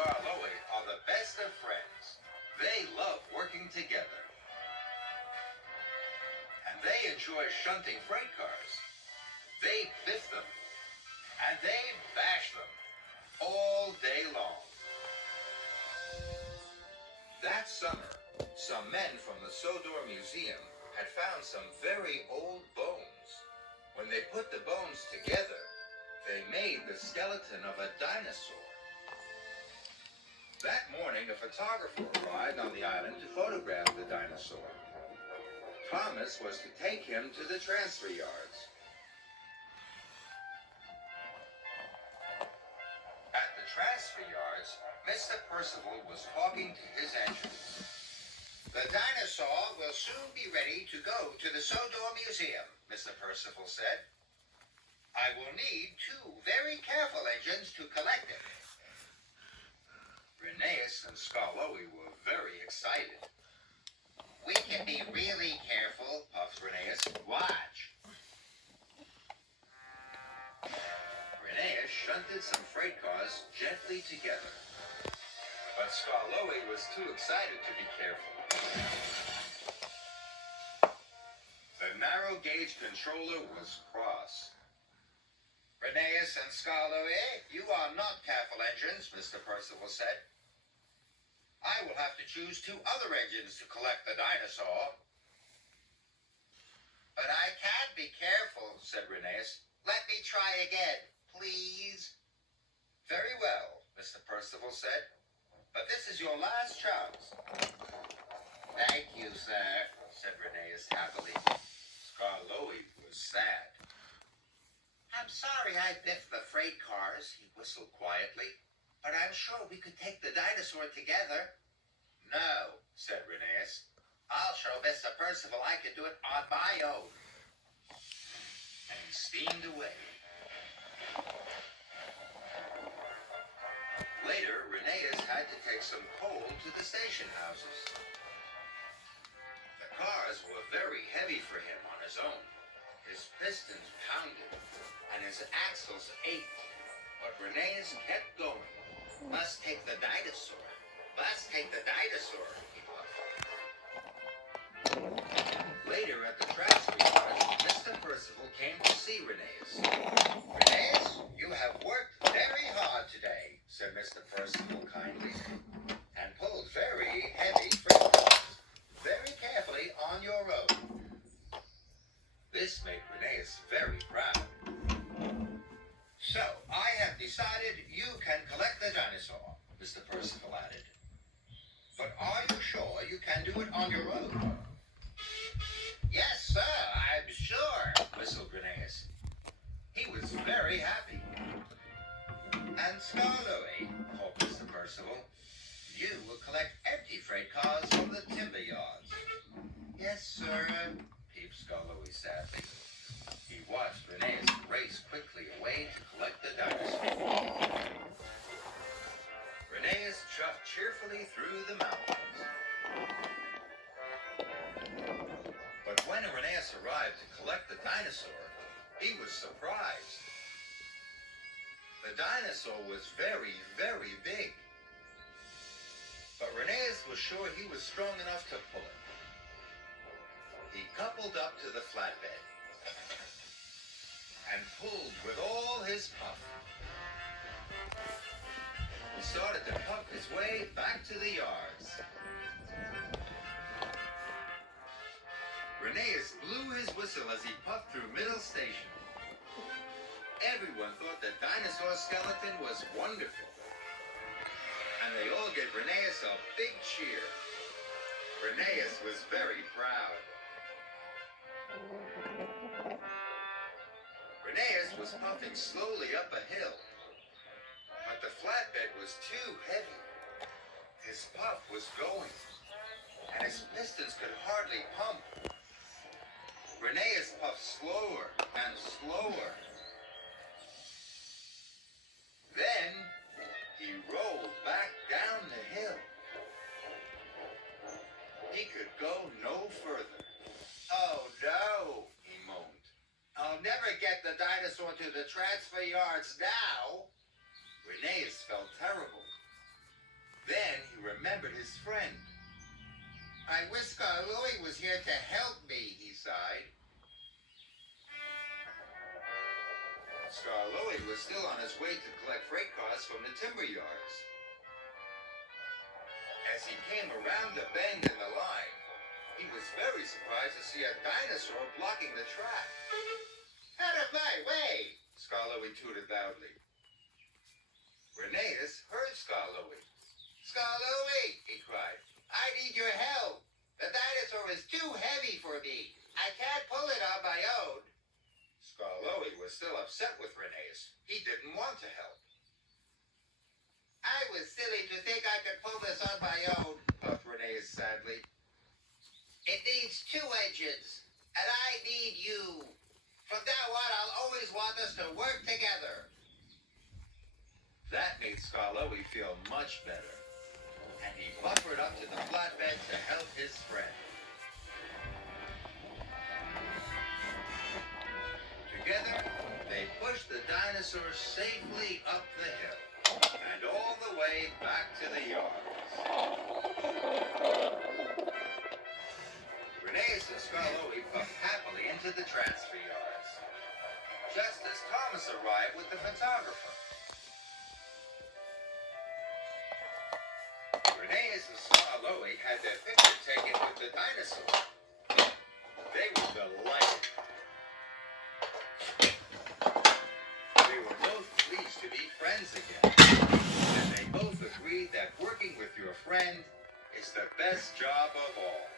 Scarloe are the best of friends. They love working together. And they enjoy shunting freight cars. They biff them. And they bash them. All day long. That summer, some men from the Sodor Museum had found some very old bones. When they put the bones together, they made the skeleton of a dinosaur. That morning, a photographer arrived on the island to photograph the dinosaur. Thomas was to take him to the transfer yards. At the transfer yards, Mr. Percival was talking to his engines. The dinosaur will soon be ready to go to the Sodor Museum, Mr. Percival said. I will need 2 very careful engines to collect it. Rheneas and Scarloe were very excited. We can be really careful, puffed Rheneas. Watch. Rheneas shunted some freight cars gently together. But Scarloe was too excited to be careful. The narrow gauge controller was cross. Rheneas and Scarloe, you are not careful engines, Mr. Percival said. I will have to choose 2 other engines to collect the dinosaur. But I can't be careful, said Rheneas. Let me try again, please. Very well, Mr. Percival said. But this is your last chance. Thank you, sir, said Rheneas happily. Scarloe was sad. I'm sorry I biffed the freight cars, he whistled quietly. But I'm sure we could take the dinosaur together. No, said Rheneas. I'll show Mr. Percival I can do it on my own. And he steamed away. Later, Rheneas had to take some coal to the station houses. The cars were very heavy for him on his own. His pistons pounded, and his axles ached. But Rheneas kept going. Must take the dinosaur. Must take the dinosaur, he puffed. Later at the transfer yard, Mr. Percival came to see Rheneas. Rheneas, you have worked very hard today, said Mr. Percival kindly, and pulled very heavy freight cars, very carefully on your own. This made Rheneas very proud. So, I have decided you can collect the dinosaur, Mr. Percival added. But are you sure you can do it on your own? Yes, sir, I'm sure, whistled Rheneas. He was very happy. And Scarloe, thought Mr. Percival, you will collect empty freight cars from the timber yards. Yes, sir, peeped Scarloe sadly. He watched Rheneas race quickly away to collect the dinosaur. Rheneas chuffed cheerfully through the mountains. But when Rheneas arrived to collect the dinosaur, he was surprised. The dinosaur was very, very big. But Rheneas was sure he was strong enough to pull it. He coupled up to the flatbed and pulled with all his puff. He started to puff his way back to the yards. Rheneas blew his whistle as he puffed through Middle Station. Everyone thought the dinosaur skeleton was wonderful. And they all gave Rheneas a big cheer. Rheneas was very proud. Rheneas was puffing slowly up a hill, but the flatbed was too heavy. His puff was going, and his pistons could hardly pump. Rheneas puffed slower and slower. Then he rolled back down the hill. He could go no further. Oh no, he moaned. I'll never get the dinosaur to the transfer yards now. Rheneas felt terrible. Then he remembered his friend. I wish Scarloy was here to help me, he sighed. Scarloy was still on his way to collect freight cars from the timber yards. As he came around the bend in the line, he was very surprised to see a dinosaur blocking the track. Out of my way! Scarloy tooted loudly. Rheneas heard Scarloy. Scarloy, he cried, I need your help. The dinosaur is too heavy for me. I can't pull it on my own. Scarloy was still upset with Rheneas. He didn't want to help. I was silly to think I could pull this on my own, puffed Rheneas sadly. It needs 2 engines, and I need you. From now on, I'll always want us to work together. That made Scarloy feel much better, and he buffered up to the flatbed to help his friend. Together, they pushed the dinosaur safely up the hill and all the way back to the yards. Rheneas and Scarloy puffed happily into the transfer yards, just as Thomas arrived with the photographer. Rheneas and Scarloy had their picture taken with the dinosaur. They were delighted. They were both pleased to be friends again, and they both agreed that working with your friend is the best job of all.